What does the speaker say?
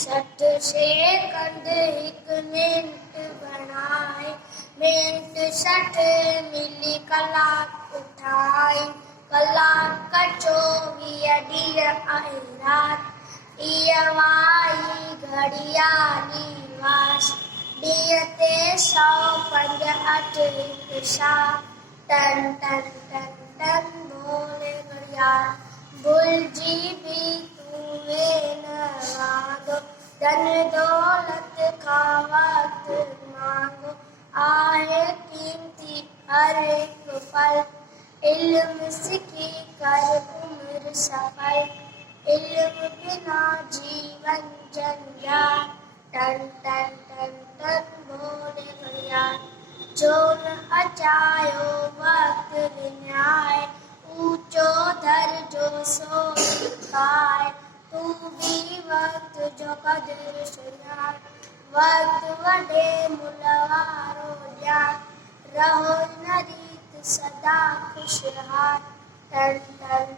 सठ सेकंड हिक मिनट बणाए, मिनट 60 मिली कलाक उठाए, कलाक 24 ॾींहं ऐं रात। इहा वाई घड़ियाली वास, ॾींहं ते 105 8 हिकु साथ। टन टन टन टन बोले घड़ियाल, भुलिजी भी तूं वेन वांगो, धन दौलत खां वक़्तु मांगो, आहे कीमती हर हिकु पल। इल्म सिखी कर उम्र सफल, इल्म बिना जीवन जंजाल। टन टन टन टन बोले घड़ियाल, जो न अचायो वक़्तु विञाए, ऊंचो दर्जो सो पाए। तूं भी वक़्त जो क़दुरु सुञाण, वक़्तु वॾे मुल वारो ॼाण। रहो न रीत सदा खुशहाल। Ton ton